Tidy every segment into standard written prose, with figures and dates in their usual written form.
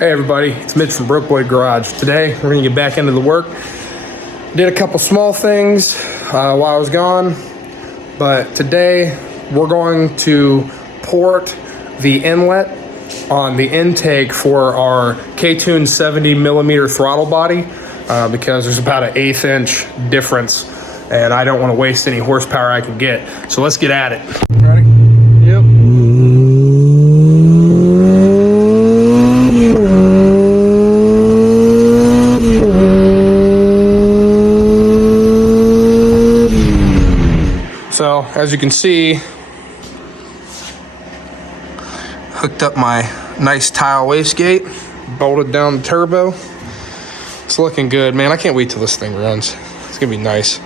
Hey everybody, it's Mitch from Broke Boy Garage. Today we're gonna get back into the work. Did a couple small things while I was gone, but today we're going to port the inlet on the intake for our Ktuned 70mm throttle body because there's about an 1/8 inch difference and I don't want to waste any horsepower I can get. So let's get at it. Ready? Yep. So as you can see, hooked up my nice tile wastegate, bolted down the turbo. It's looking good, man. I can't wait till this thing runs. It's gonna be nice.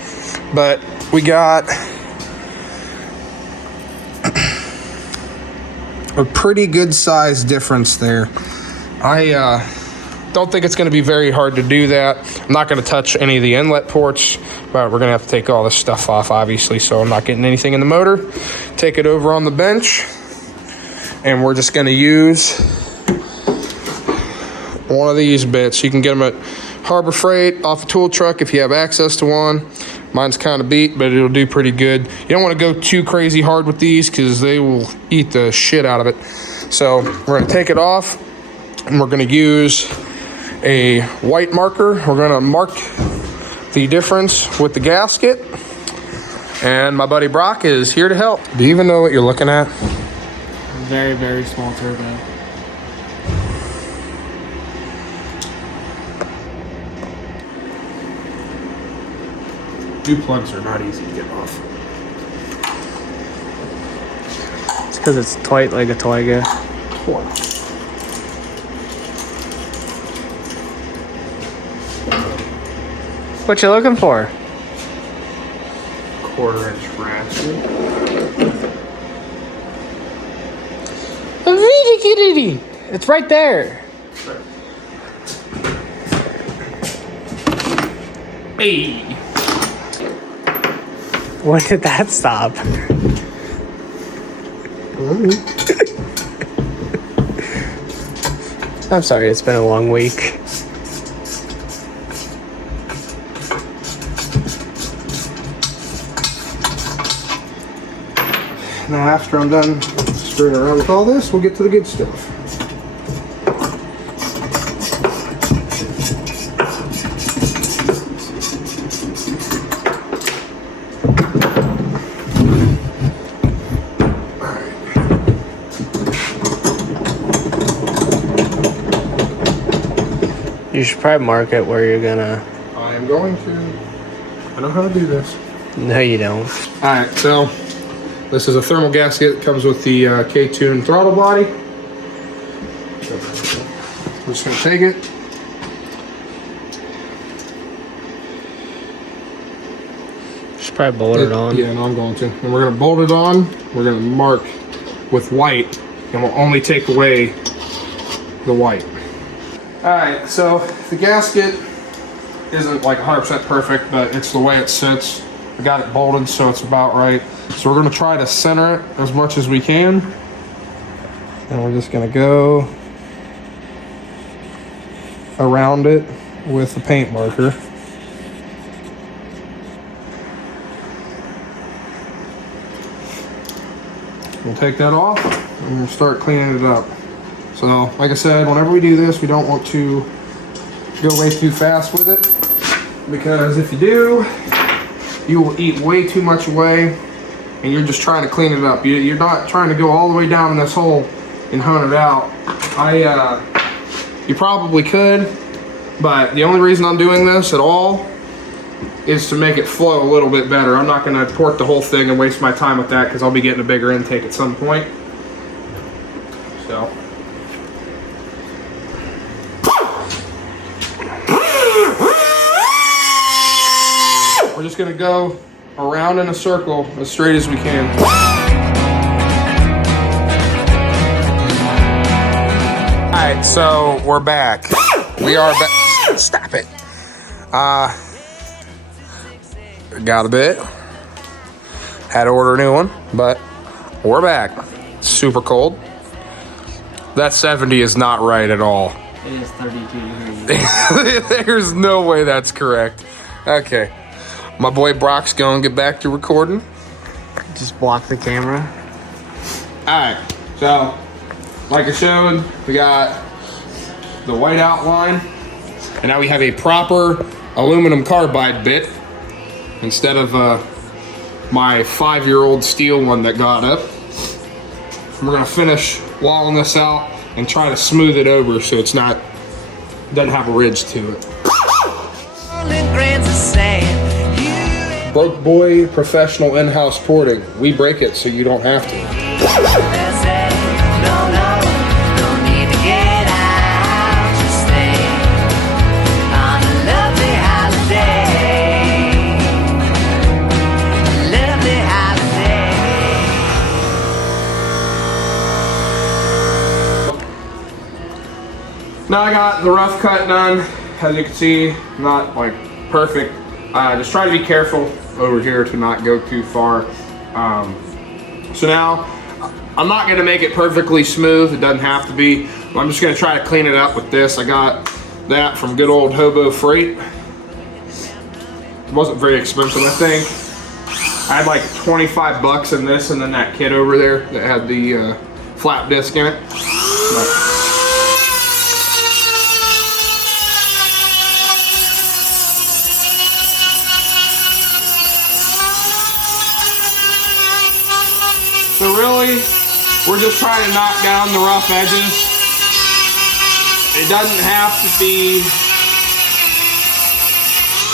But we got a pretty good size difference there. I don't think it's going to be very hard to do that. I'm not going to touch any of the inlet ports, but we're going to have to take all this stuff off, obviously, so I'm not getting anything in the motor. Take it over on the bench, and we're just going to use one of these bits. You can get them at Harbor Freight, off a tool truck if you have access to one. Mine's kind of beat, but it'll do pretty good. You don't want to go too crazy hard with these because they will eat the shit out of it. So we're going to take it off, and we're going to use a white marker. We're going to mark the difference with the gasket, and my buddy Brock is here to help. Do you even know what you're looking at? Very, very small turbo. Two plugs are not easy to get off. It's because it's tight like a toiga. What you looking for? 1/4 inch ratchet. It's right there. Hey! When did that stop? I'm sorry, it's been a long week. Now after I'm done screwing around with all this, we'll get to the good stuff. You should probably mark it where you're gonna... I am going to. I know how to do this. No, you don't. Alright, so this is a thermal gasket that comes with the Ktuned throttle body. I'm just going to take it. You should probably bolt it on. Yeah, no, I'm going to. And we're going to bolt it on. We're going to mark with white, and we'll only take away the white. Alright, so the gasket isn't like 100% perfect, but it's the way it sits. I got it bolted so it's about right. So we're going to try to center it as much as we can. And we're just going to go around it with the paint marker. We'll take that off and we'll start cleaning it up. So, like I said, whenever we do this, we don't want to go way too fast with it, because if you do, you will eat way too much away, and you're just trying to clean it up. You're not trying to go all the way down in this hole and hunt it out. You probably could, but the only reason I'm doing this at all is to make it flow a little bit better. I'm not going to port the whole thing and waste my time with that because I'll be getting a bigger intake at some point. So. We're just going to go around in a circle as straight as we can. Alright, so we're back. We are back. Stop it. Got a bit. Had to order a new one, but we're back. Super cold. That 70 is not right at all. It is 32 degrees. There's no way that's correct. Okay. My boy Brock's going to get back to recording. Just block the camera. Alright, so like I showed, we got the white outline, and now we have a proper aluminum carbide bit instead of my 5-year-old steel one that got up. We're gonna finish walling this out and try to smooth it over so it's not, doesn't have a ridge to it. Broke boy professional in-house porting. We break it so you don't have to. Now I got the rough cut done. As you can see, not like perfect. Just try to be careful over here to not go too far. So now, I'm not gonna make it perfectly smooth. It doesn't have to be. I'm just gonna try to clean it up with this. I got that from good old Hobo Freight. It wasn't very expensive, I think. I had like 25 bucks in this, and then that kit over there that had the flap disc in it. But, so really, we're just trying to knock down the rough edges. It doesn't have to be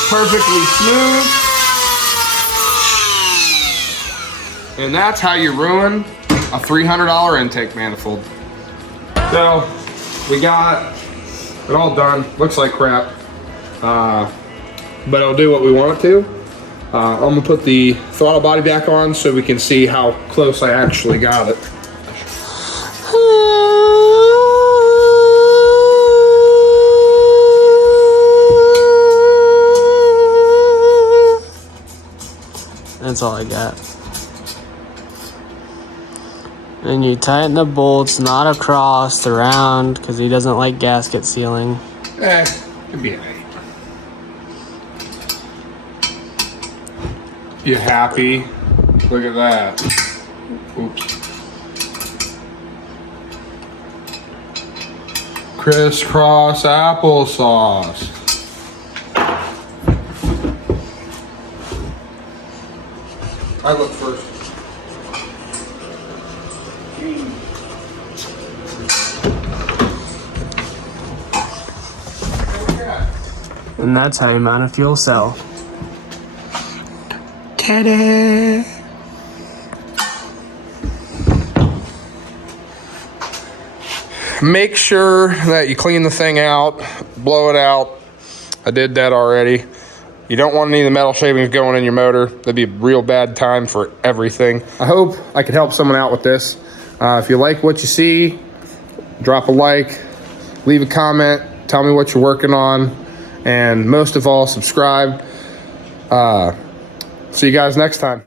perfectly smooth. And that's how you ruin a $300 intake manifold. So, we got it all done. Looks like crap. But it'll do what we want it to. I'm gonna put the throttle body back on so we can see how close I actually got it. That's all I got. And you tighten the bolts, not across, around, because he doesn't like gasket sealing. It'd be alright. You happy? Look at that. Oops. Crisscross applesauce. I look first. And that's how you mount a fuel cell. Ta-da! Make sure that you clean the thing out, blow it out. I did that already. You don't want any of the metal shavings going in your motor. That'd be a real bad time for everything. I hope I could help someone out with this. If you like what you see, drop a like, leave a comment, tell me what you're working on, and most of all, subscribe. See you guys next time.